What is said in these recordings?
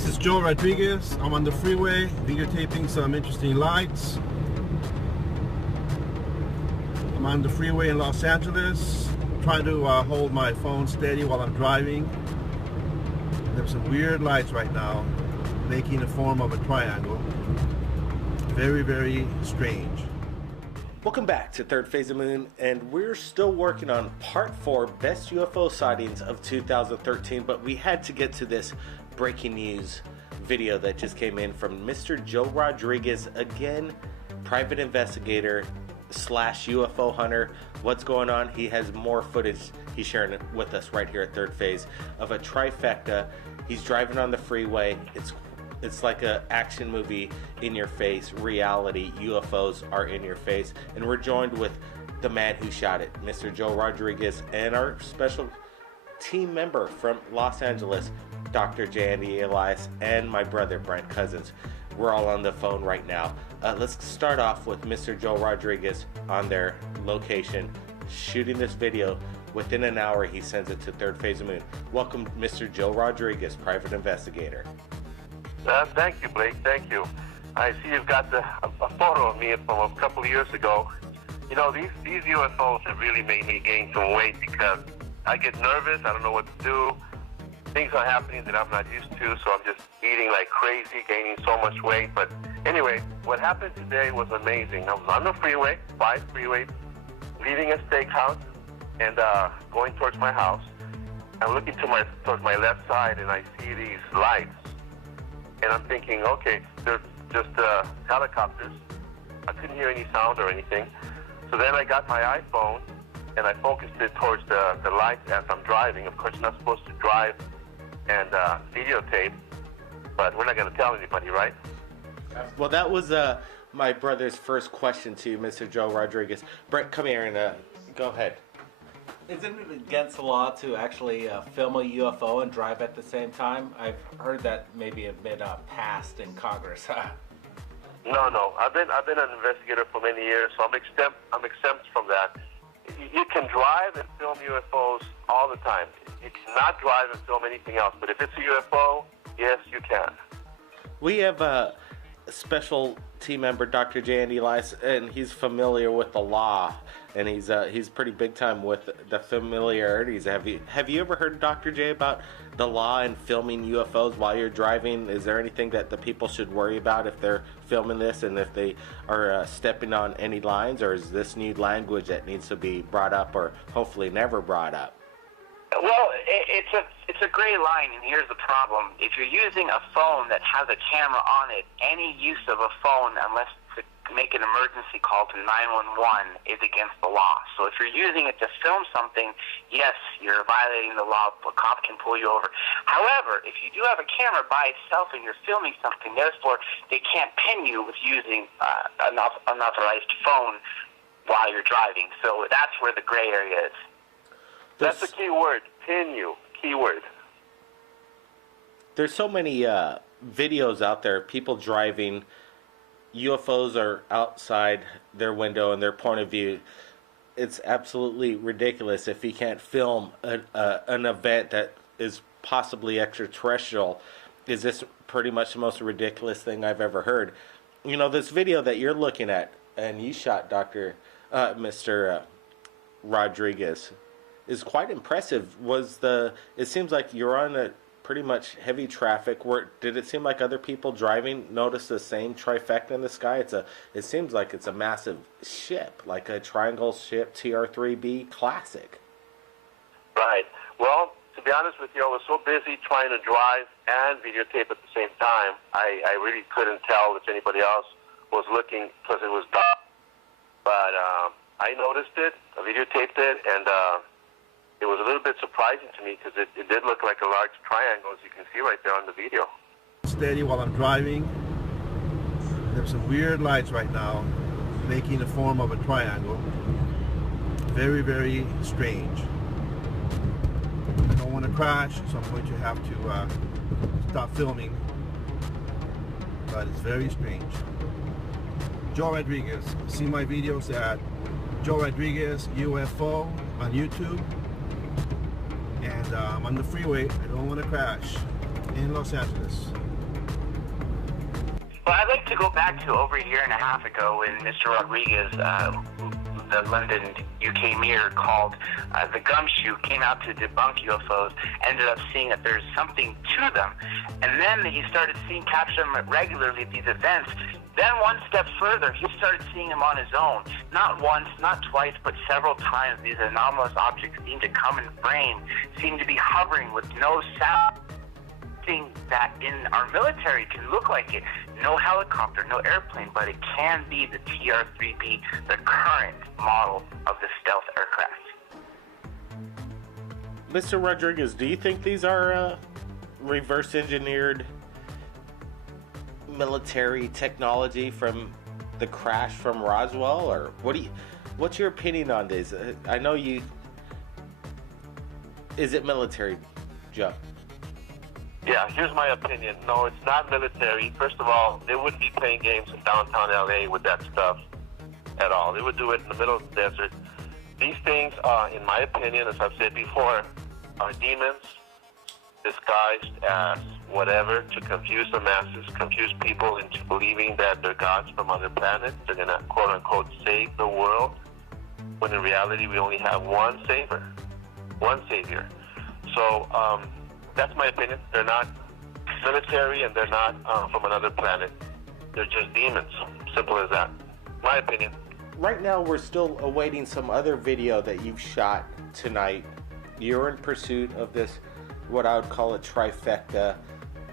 This is Joe Rodriguez. I'm on the freeway videotaping some interesting lights. I'm on the freeway in Los Angeles, trying to hold my phone steady while I'm driving. There's some weird lights right now, making the form of a triangle. Very, very strange. Welcome back to Third Phase of Moon, and we're still working on part 4 best UFO sightings of 2013, but we had to get to this breaking news video that just came in from Mr. Joe Rodriguez, again, private investigator slash UFO hunter. What's going on? He has more footage he's sharing it with us right here at Third Phase of a trifecta. He's driving on the freeway. It's like an action movie, in your face, reality. UFOs are in your face. And we're joined with the man who shot it, Mr. Joe Rodriguez, and our special team member from Los Angeles, Dr. J. Andy Elias, and my brother, Brent Cousins. We're all on the phone right now. Let's start off with Mr. Joe Rodriguez on their location, shooting this video. Within an hour, he sends it to Third Phase of Moon. Welcome, Mr. Joe Rodriguez, private investigator. Thank you, Blake. Thank you. I see you've got a photo of me from a couple of years ago. You know, these UFOs have really made me gain some weight because I get nervous. I don't know what to do. Things are happening that I'm not used to, so I'm just eating like crazy, gaining so much weight. But anyway, what happened today was amazing. I was on the freeway, 5 freeway, leaving a steakhouse and going towards my house. I'm looking towards my left side, and I see these lights. And I'm thinking, okay, they're just helicopters. I couldn't hear any sound or anything. So then I got my iPhone, and I focused it towards the lights as I'm driving. Of course, you're not supposed to drive and videotape, but we're not going to tell anybody, right? Well, that was my brother's first question to you, Mr. Joe Rodriguez. Brent, come here and go ahead. Isn't it against the law to actually film a UFO and drive at the same time? I've heard that maybe have been passed in Congress. No. I've been an investigator for many years, so I'm exempt from that. You can drive and film UFOs all the time. You cannot drive and film anything else, but if it's a UFO, yes, you can. We have a special team member, Dr. J. Andy Elias, and he's familiar with the law, and he's pretty big time with the familiarities. Have you ever heard, Dr. J, about the law and filming UFOs while you're driving? Is there anything that the people should worry about if they're filming this, and if they are stepping on any lines, or is this new language that needs to be brought up, or hopefully never brought up? Well, it's a gray line, and here's the problem. If you're using a phone that has a camera on it, any use of a phone, unless to make an emergency call to 911, is against the law. So if you're using it to film something, yes, you're violating the law. A cop can pull you over. However, if you do have a camera by itself and you're filming something, therefore, they can't pin you with using an unauthorized phone while you're driving. So that's where the gray area is. That's the key word, pin you, key word. There's so many videos out there, people driving, UFOs are outside their window and their point of view. It's absolutely ridiculous if you can't film an event that is possibly extraterrestrial. Is this pretty much the most ridiculous thing I've ever heard? You know, this video that you're looking at, and you shot Mr. Rodriguez, is quite impressive. It seems like you're on a pretty much heavy traffic. Did it seem like other people driving noticed the same trifecta in the sky? It seems like it's a massive ship, like a triangle ship, TR-3B classic. Right. Well, to be honest with you, I was so busy trying to drive and videotape at the same time, I really couldn't tell if anybody else was looking because it was dark. But I noticed it, I videotaped it, and it was a little bit surprising to me because it did look like a large triangle, as you can see right there on the video. Steady while I'm driving. There's some weird lights right now, making the form of a triangle. Very, very strange. I don't want to crash, so I'm going to have to stop filming. But it's very strange. Joe Rodriguez. See my videos at Joe Rodriguez UFO on YouTube. And I'm on the freeway. I don't want to crash in Los Angeles. Well, I'd like to go back to over a year and a half ago when Mr. Rodriguez, the London, UK mayor, called the Gumshoe, came out to debunk UFOs, ended up seeing that there's something to them. And then he started seeing, capturing them regularly at these events. Then one step further, he started seeing them on his own. Not once, not twice, but several times. These anomalous objects seem to come in frame, seem to be hovering with no sound. That in our military can look like it. No helicopter, no airplane, but it can be the TR-3B, the current model of the stealth aircraft. Mr. Rodriguez, do you think these are reverse engineered military technology from the crash from Roswell, or what's your opinion on this? I know you. Is it military, Joe? Yeah, here's my opinion. No, it's not military. First of all, they wouldn't be playing games in downtown LA with that stuff at all. They would do it in the middle of the desert. These things, in my opinion, as I've said before, are demons disguised as whatever to confuse the masses, confuse people into believing that they're gods from other planets. They're going to, quote-unquote, save the world, when in reality we only have one savior. So, that's my opinion. They're not military and they're not from another planet. They're just demons. Simple as that. My opinion. Right now, we're still awaiting some other video that you've shot tonight. You're in pursuit of this, what I would call a trifecta,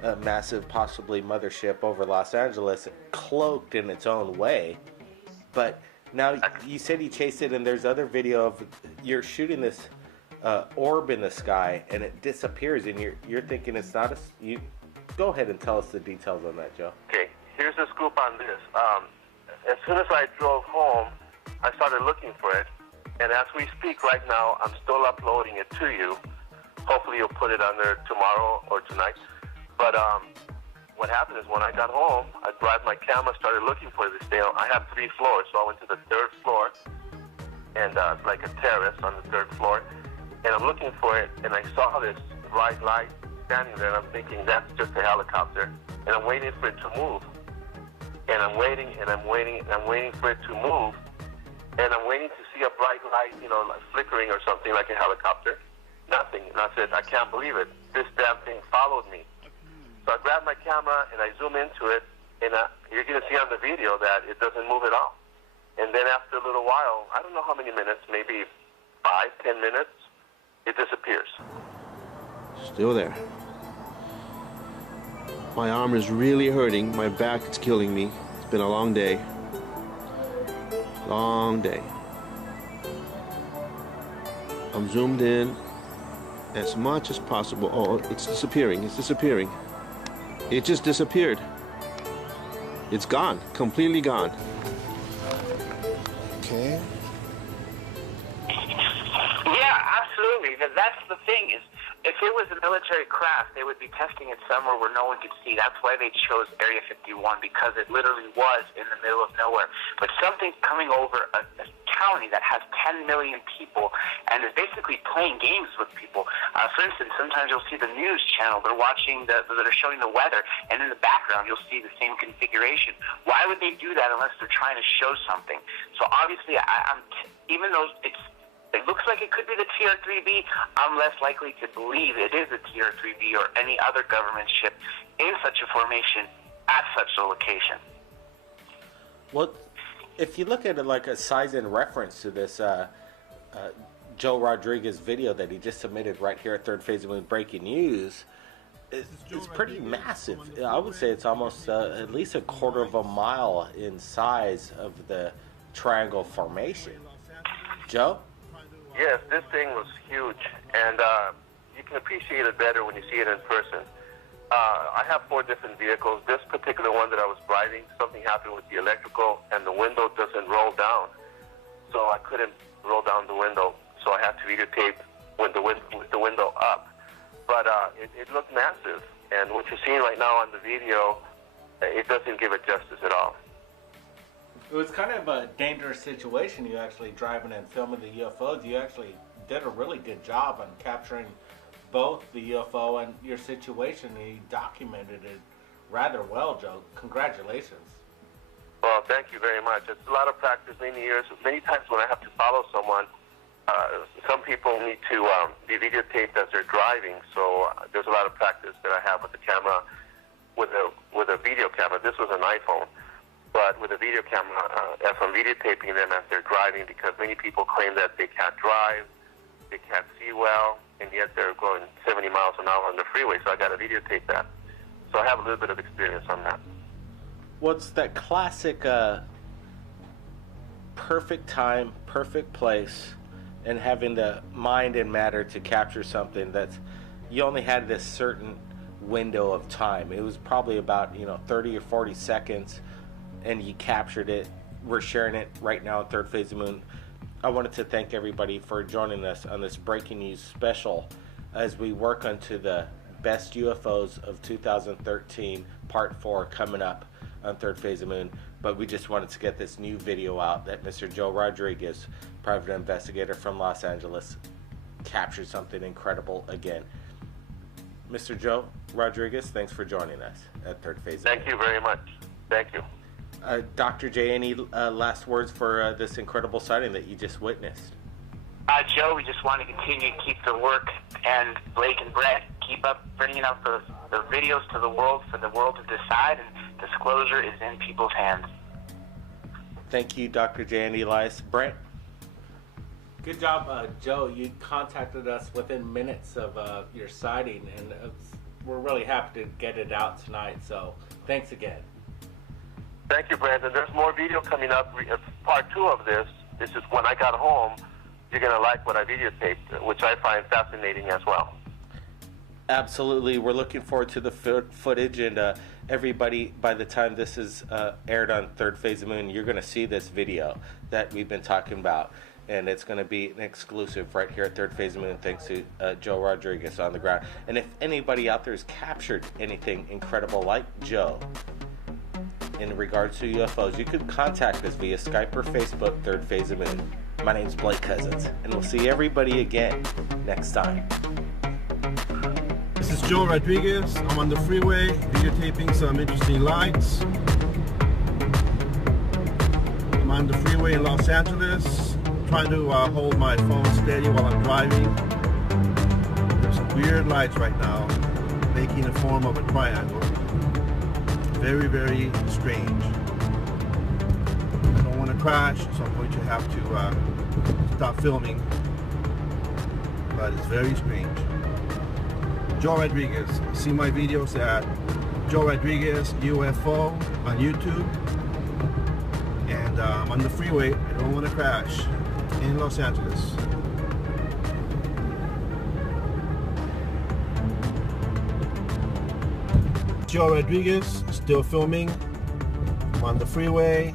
a massive, possibly mothership over Los Angeles, cloaked in its own way. But now you said you chased it, and there's other video of you're shooting this orb in the sky, and it disappears, and you're thinking it's not a. You go ahead and tell us the details on that, Joe. Okay, here's the scoop on this. As soon as I drove home, I started looking for it, and as we speak right now, I'm still uploading it to you. Hopefully, you'll put it on there tomorrow or tonight. But what happened is when I got home, I grabbed my camera, started looking for this thing. I have 3 floors, so I went to the 3rd floor, and like a terrace on the 3rd floor. And I'm looking for it, and I saw this bright light standing there, and I'm thinking, that's just a helicopter. And I'm waiting for it to move. And I'm waiting, and I'm waiting, and I'm waiting for it to move. And I'm waiting to see a bright light, like flickering or something like a helicopter. Nothing. And I said, I can't believe it. This damn thing followed me. So I grabbed my camera, and I zoom into it, and you're going to see on the video that it doesn't move at all. And then after a little while, I don't know how many minutes, maybe 5-10 minutes, it disappears. Still there. My arm is really hurting. My back is killing me. It's been a long day. Long day. I'm zoomed in as much as possible. Oh, it's disappearing. It's disappearing. It just disappeared. It's gone. Completely gone. Okay. Yeah, absolutely. That's the thing is, if it was a military craft, they would be testing it somewhere where no one could see. That's why they chose Area 51, because it literally was in the middle of nowhere. But something's coming over a county that has 10 million people and is basically playing games with people. For instance, sometimes you'll see the news channel. They're watching, they're showing the weather, and in the background you'll see the same configuration. Why would they do that unless they're trying to show something? So obviously, even though it looks like it could be the TR-3B, I'm less likely to believe it is a TR-3B or any other government ship in such a formation at such a location. Well, if you look at it like a size and reference to this Joe Rodriguez video that he just submitted right here at Third Phase of Moon Breaking News, it's pretty massive. I would say it's almost at least a quarter of a mile in size of the triangle formation. Joe? Yes, this thing was huge, and you can appreciate it better when you see it in person. I have 4 different vehicles. This particular one that I was driving, something happened with the electrical, and the window doesn't roll down. So I couldn't roll down the window, so I had to videotape with the window up. But it looked massive, and what you're seeing right now on the video, it doesn't give it justice at all. It was kind of a dangerous situation. You actually driving and filming the UFOs. You actually did a really good job on capturing both the UFO and your situation. And you documented it rather well, Joe. Congratulations. Well, thank you very much. It's a lot of practice, many years. Many times when I have to follow someone, some people need to be videotaped as they're driving, so there's a lot of practice that I have with the camera, with a video camera. This was an iPhone, but with a video camera, as I'm videotaping them as they're driving, because many people claim that they can't drive, they can't see well, and yet they're going 70 miles an hour on the freeway, so I got to videotape that. So I have a little bit of experience on that. What's that classic perfect time, perfect place, and having the mind and matter to capture something that's, you only had this certain window of time. It was probably about 30 or 40 seconds, and you captured it. We're sharing it right now on Third Phase of the Moon. I wanted to thank everybody for joining us on this breaking news special as we work onto the best UFOs of 2013 part 4 coming up on Third Phase of the Moon. But we just wanted to get this new video out that Mr. Joe Rodriguez, private investigator from Los Angeles, captured something incredible again. Mr. Joe Rodriguez, thanks for joining us at Third Phase. Thank you very much. Thank you. Dr. J, any last words for this incredible sighting that you just witnessed? Joe, we just want to continue to keep the work, and Blake and Brett, keep up bringing out the videos to the world for the world to decide, and disclosure is in people's hands. Thank you, Dr. J and Elias. Brett? Good job, Joe. You contacted us within minutes of your sighting, and we're really happy to get it out tonight, so thanks again. Thank you, Brandon. There's more video coming up. Part 2 of this. This is when I got home. You're going to like what I videotaped, which I find fascinating as well. Absolutely. We're looking forward to the footage, and everybody, by the time this is aired on Third Phase of the Moon, you're going to see this video that we've been talking about, and it's going to be an exclusive right here at Third Phase of the Moon, thanks to Joe Rodriguez on the ground. And if anybody out there has captured anything incredible like Joe in regards to UFOs, you could contact us via Skype or Facebook, Third Phase of the Moon. My name's Blake Cousins, and we'll see everybody again next time. This is Joe Rodriguez. I'm on the freeway videotaping some interesting lights. I'm on the freeway in Los Angeles, trying to hold my phone steady while I'm driving. There's some weird lights right now, making the form of a triangle. Very, very strange. I don't want to crash, so I'm going to have to stop filming. But it's very strange. Joe Rodriguez. See my videos at Joe Rodriguez UFO on YouTube. And I'm on the freeway. I don't want to crash in Los Angeles. Joe Rodriguez, still filming. I'm on the freeway.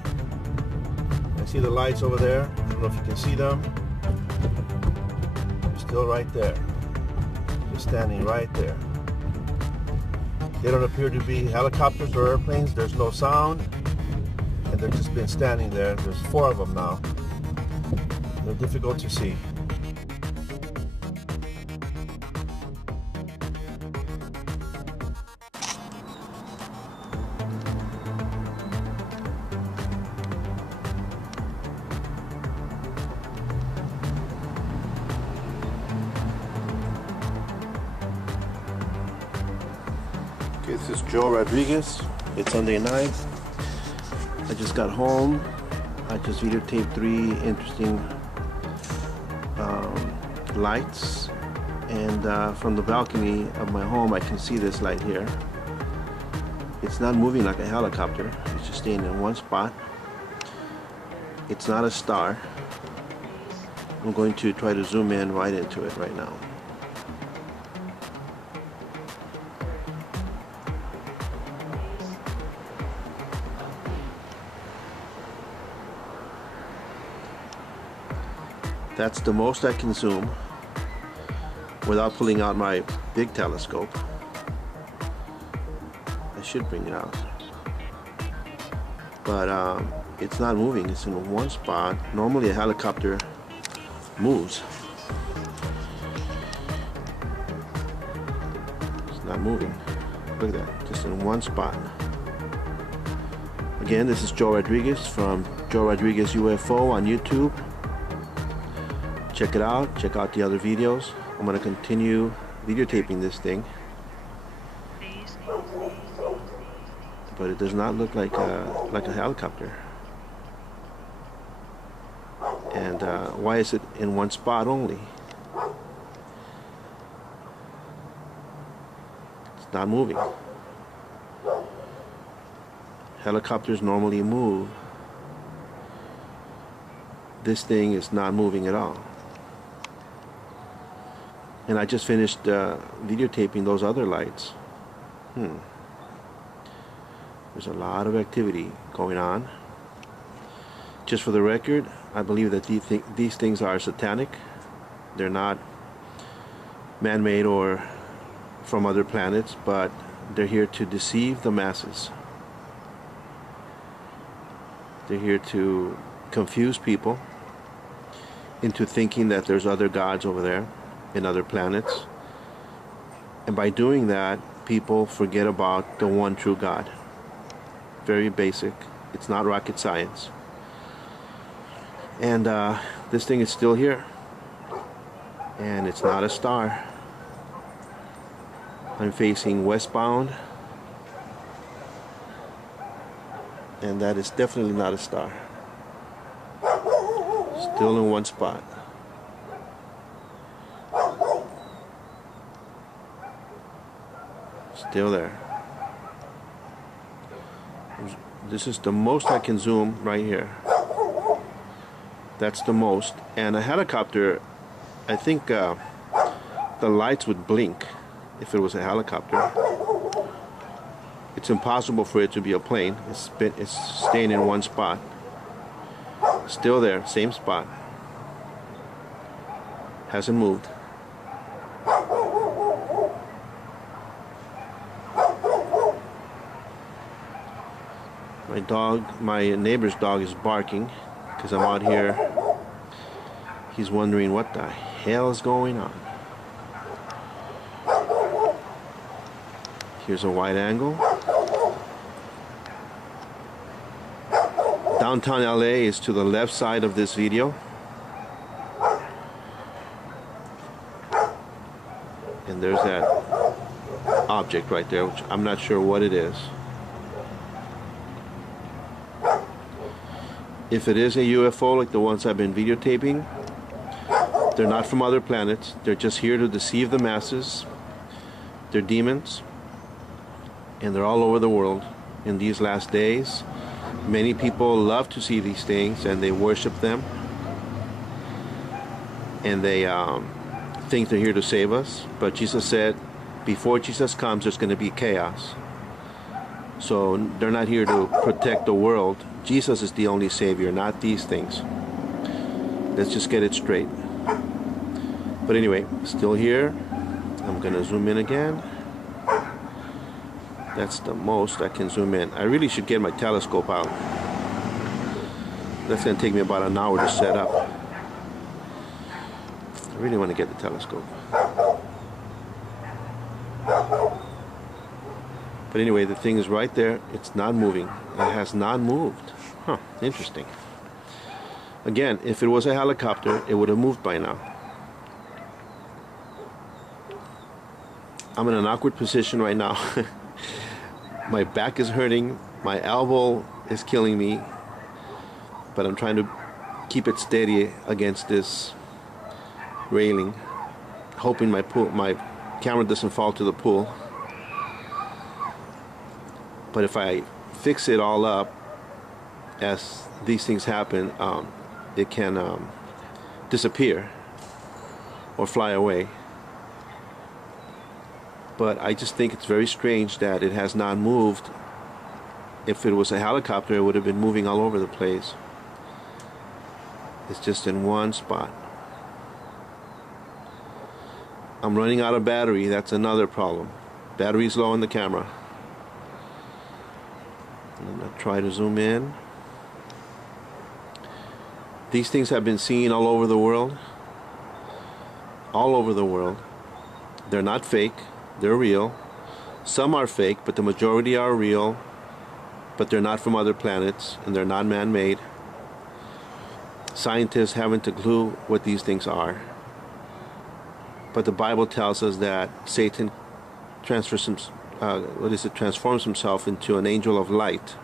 I see the lights over there. I don't know if you can see them. They're still right there. They're standing right there. They don't appear to be helicopters or airplanes. There's no sound. And they've just been standing there. There's 4 of them now. They're difficult to see. Okay, this is Joe Rodriguez. It's Sunday night. I just got home. I just videotaped 3 interesting lights, and from the balcony of my home I can see this light here. It's not moving like a helicopter. It's just staying in one spot. It's not a star. I'm going to try to zoom in right into it right now. That's the most I can zoom without pulling out my big telescope. I should bring it out. But it's not moving. It's in one spot. Normally a helicopter moves. It's not moving. Look at that, just in one spot. Again, this is Joe Rodriguez from Joe Rodriguez UFO on YouTube. Check it out. Check out the other videos. I'm going to continue videotaping this thing. But it does not look like a helicopter. And why is it in one spot only? It's not moving. Helicopters normally move. This thing is not moving at all. And I just finished videotaping those other lights. There's a lot of activity going on. Just for the record, I believe that these things are satanic. They're not man-made or from other planets, but they're here to deceive the masses. They're here to confuse people into thinking that there's other gods over there in other planets. And by doing that, people forget about the one true God. Very basic. It's not rocket science. And this thing is still here. And it's not a star. I'm facing westbound. And that is definitely not a star. Still in one spot. Still there. This is the most I can zoom right here. That's the most. And a helicopter, I think the lights would blink if it was a helicopter. It's impossible for it to be a plane. It's staying in one spot. Still there, same spot. Hasn't moved. My neighbor's dog is barking because I'm out here. He's wondering what the hell is going on. Here's a wide angle. Downtown LA is to the left side of this video. And there's that object right there, which I'm not sure what it is. If it is a UFO like the ones I've been videotaping, they're not from other planets. They're just here to deceive the masses. They're demons. And they're all over the world in these last days. Many people love to see these things and they worship them. And they think they're here to save us. But Jesus said, before Jesus comes, there's going to be chaos. So they're not here to protect the world. Jesus is the only savior, not these things. Let's just get it straight. But anyway, still here. I'm going to zoom in again. That's the most I can zoom in. I really should get my telescope out. That's going to take me about an hour to set up. I really want to get the telescope. But anyway, the thing is right there. It's not moving. It has not moved. Huh, interesting. Again, if it was a helicopter, it would have moved by now. I'm in an awkward position right now. My back is hurting. My elbow is killing me. But I'm trying to keep it steady against this railing, hoping my camera doesn't fall to the pool. But if I fix it all up, as these things happen, it can disappear or fly away. But I just think it's very strange that it has not moved. If it was a helicopter, it would have been moving all over the place. It's just in one spot. I'm running out of battery. That's another problem. Battery's low on the camera. I'm going to try to zoom in. These things have been seen all over the world. All over the world. They're not fake. They're real. Some are fake, but the majority are real, but they're not from other planets, and they're not man-made. Scientists haven't a clue what these things are. But the Bible tells us that Satan transforms himself into an angel of light.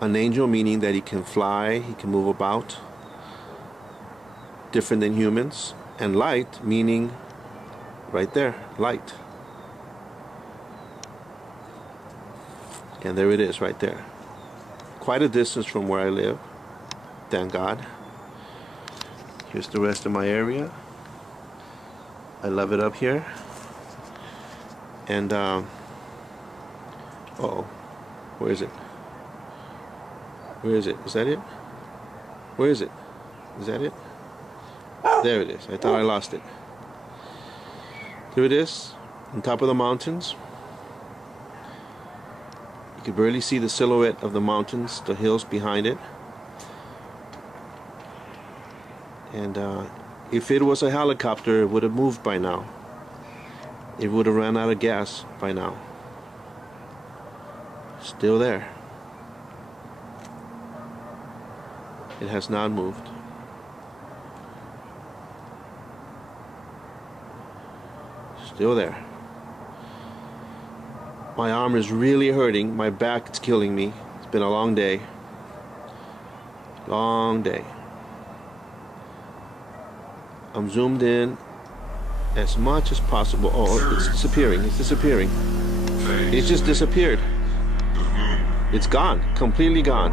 An angel meaning that he can fly, he can move about, different than humans. And light meaning, right there, light. And there it is, right there. Quite a distance from where I live, thank God. Here's the rest of my area. I love it up here. And, uh-oh, where is it? Where is it? Is that it? Where is it? Is that it? There it is. I thought I lost it. There it is, on top of the mountains. You can barely see the silhouette of the mountains, the hills behind it. And if it was a helicopter, it would have moved by now. It would have run out of gas by now. Still there. It has not moved. Still there. My arm is really hurting. My back is killing me. It's been a long day. Long day. I'm zoomed in as much as possible. Oh, it's disappearing. It's disappearing. It just disappeared. It's gone. Completely gone.